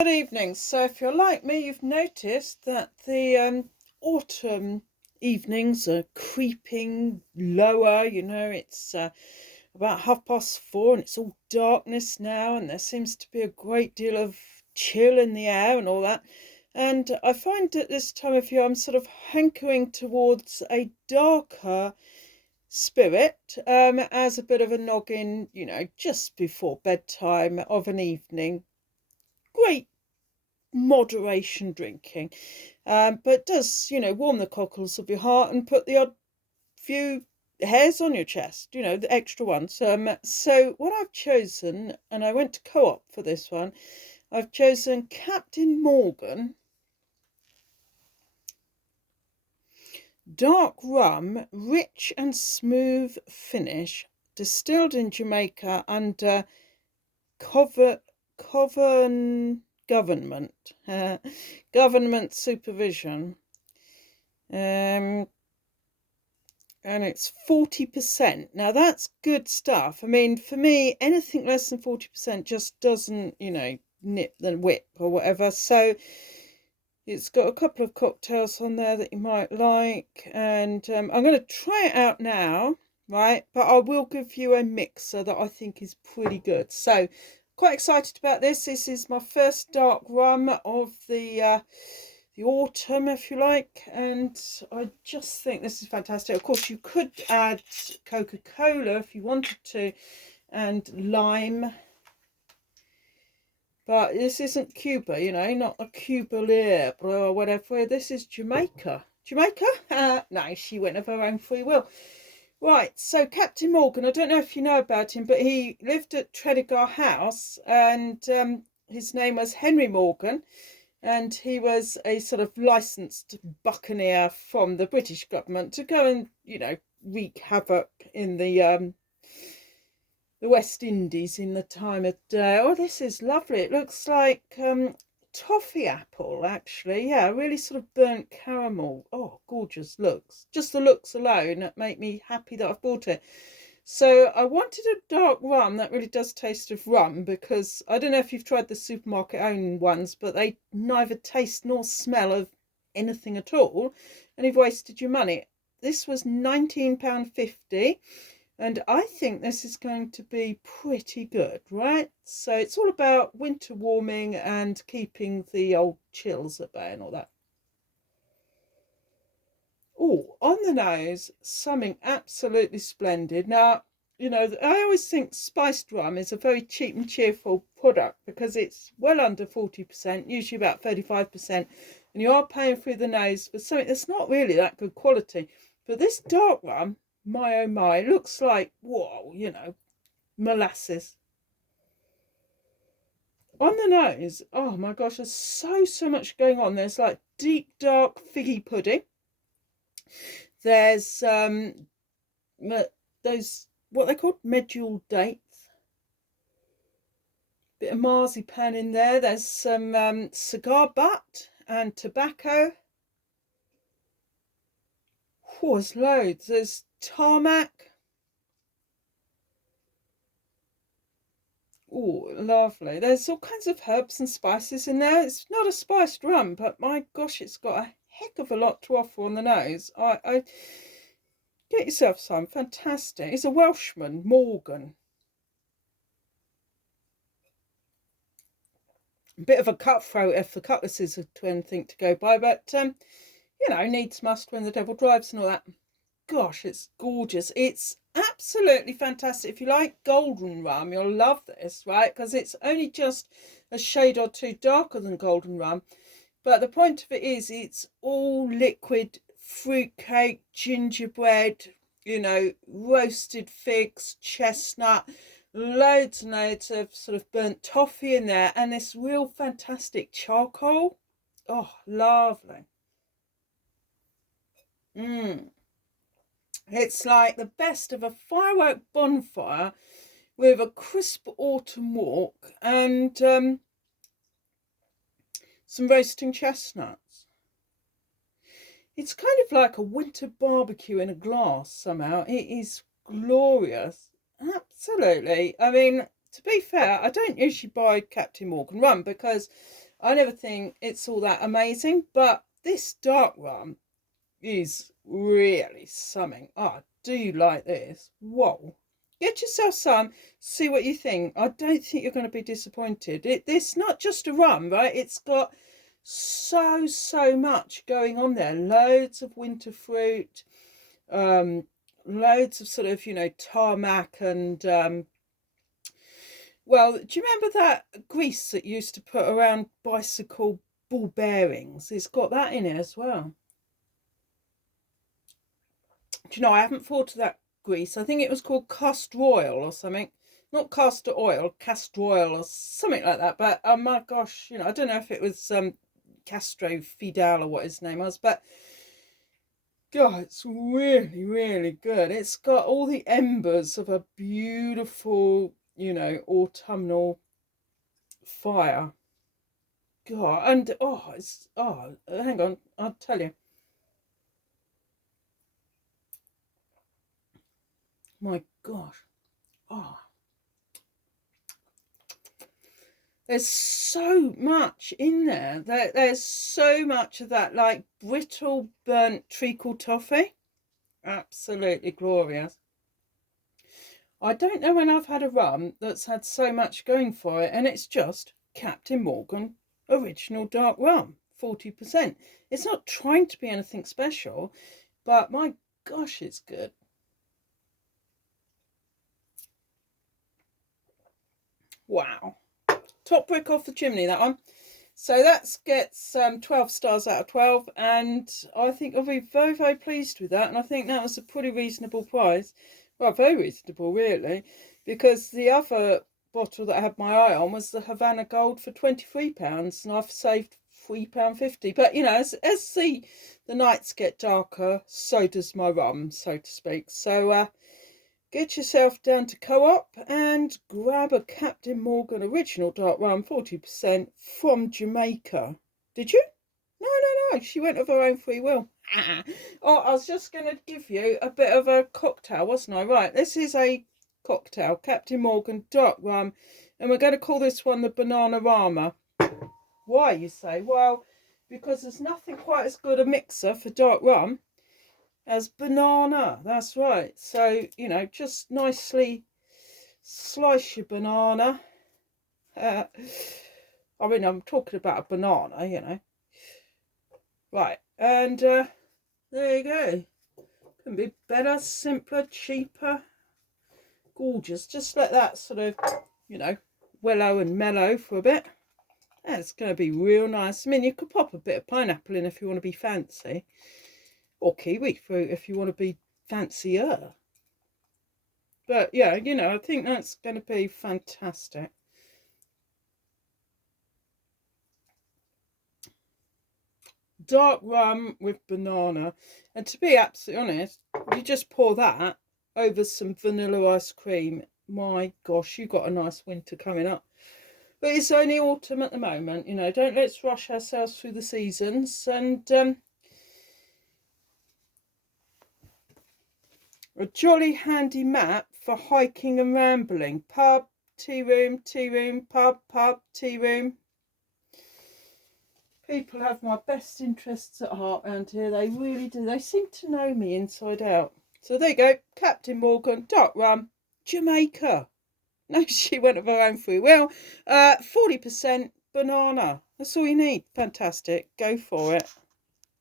Good evening. So, if you're like me, you've noticed that the autumn evenings are creeping lower. It's about 4:30 and it's all darkness now, and there seems to be a great deal of chill in the air and all that. And I find at this time of year I'm sort of hankering towards a darker spirit as a bit of a noggin, just before bedtime of an evening. Great moderation drinking, but does warm the cockles of your heart and put the odd few hairs on your chest, the extra ones. So what I've chosen, and I went to Co-op for this one, I've chosen Captain Morgan Dark Rum, rich and smooth finish, distilled in Jamaica under cover government government supervision, and it's 40%. Now that's good stuff. I mean, for me, anything less than 40% just doesn't, nip the whip or whatever. So it's got a couple of cocktails on there that you might like, and I'm going to try it out now, right? But I will give you a mixer that I think is pretty good. So quite excited about this. This is my first dark rum of the autumn, if you like, and I just think this is fantastic. Of course, you could add Coca-Cola if you wanted to, and lime, but this isn't Cuba, not the Cuba Libre or whatever. This is Jamaica. Jamaica? No, she went of her own free will. Right, so Captain Morgan, I don't know if you know about him, but he lived at Tredegar House, and his name was Henry Morgan, and he was a sort of licensed buccaneer from the British government to go and, wreak havoc in the West Indies in the time of day. Oh, this is lovely. It looks like toffee apple, actually. Yeah, really sort of burnt caramel. Oh, gorgeous looks. Just the looks alone make me happy that I've bought it. So I wanted a dark rum that really does taste of rum, because I don't know if you've tried the supermarket owned ones, but they neither taste nor smell of anything at all, and you've wasted your money. This was £19.50, and I think this is going to be pretty good, right? So it's all about winter warming and keeping the old chills at bay and all that. Oh, on the nose, something absolutely splendid. Now, I always think spiced rum is a very cheap and cheerful product because it's well under 40%, usually about 35%, and you are paying through the nose for something that's not really that good quality. But this dark rum, my oh my, looks like, whoa, molasses. On the nose, oh my gosh, there's so much going on. There's like deep, dark figgy pudding. There's those, what they called, medjool dates. Bit of marzipan in there. There's some cigar butt and tobacco. Oh, there's loads. There's tarmac. Oh, lovely. There's all kinds of herbs and spices in there. It's not a spiced rum, but my gosh, it's got a heck of a lot to offer on the nose. I get yourself some. Fantastic. It's a Welshman, Morgan. A bit of a cutthroat if the cutlasses are anything to go by, but needs must when the devil drives and all that. Gosh, it's gorgeous. It's absolutely fantastic. If you like golden rum, you'll love this, right? Because it's only just a shade or two darker than golden rum. But the point of it is, it's all liquid fruitcake, gingerbread, roasted figs, chestnut, loads and loads of sort of burnt toffee in there, and this real fantastic charcoal. Oh, lovely. It's like the best of a firework bonfire with a crisp autumn walk and some roasting chestnuts. It's kind of like a winter barbecue in a glass somehow. It is glorious. Absolutely. I mean, to be fair, I don't usually buy Captain Morgan rum because I never think it's all that amazing, but this dark rum is really something. I do like this. Whoa. Get yourself some, see what you think. I don't think you're going to be disappointed. It's not just a rum, right? It's got so much going on there. Loads of winter fruit, loads of sort of, tarmac and, well, do you remember that grease that you used to put around bicycle ball bearings? It's got that in it as well. Do you know, I haven't thought of that grease. I think it was called castor oil or something. Not castor oil, castor oil or something like that. But oh my gosh, I don't know if it was Castro Fidel or what his name was, but God, it's really good. It's got all the embers of a beautiful, autumnal fire. God, and hang on, I'll tell you. My gosh. Oh, there's so much in there. There's so much of that, like brittle burnt treacle toffee. Absolutely glorious. I don't know when I've had a rum that's had so much going for it, and it's just Captain Morgan Original Dark Rum, 40%. It's not trying to be anything special, but my gosh, it's good. Wow. Top brick off the chimney, that one. So that gets 12 stars out of 12, and I think I'll be very pleased with that. And I think that was a pretty reasonable price. Well, very reasonable, really, because the other bottle that I had my eye on was the Havana Gold for £23, and I've saved £3.50. But as the nights get darker, so does my rum, so to speak. So get yourself down to Co-op and grab a Captain Morgan Original Dark Rum, 40% from Jamaica. Did you? No. She went of her own free will. Oh, I was just going to give you a bit of a cocktail, wasn't I? Right, this is a cocktail, Captain Morgan Dark Rum, and we're going to call this one the Banana Rama. Why, you say? Well, because there's nothing quite as good a mixer for dark rum as banana. That's right. So, just nicely slice your banana. I mean, I'm talking about a banana, Right, and there you go. Can be better, simpler, cheaper, gorgeous. Just let that sort of, willow and mellow for a bit. That's going to be real nice. I mean, you could pop a bit of pineapple in if you want to be fancy. Or kiwi fruit if you want to be fancier. But yeah, I think that's going to be fantastic. Dark rum with banana. And to be absolutely honest, you just pour that over some vanilla ice cream. My gosh, you got a nice winter coming up. But it's only autumn at the moment, don't let's rush ourselves through the seasons. And a jolly handy map for hiking and rambling. Pub, tea room, pub, tea room. People have my best interests at heart around here. They really do. They seem to know me inside out. So there you go. Captain Morgan, Dark Rum, Jamaica. No, she went of her own free will. 40% banana. That's all you need. Fantastic. Go for it.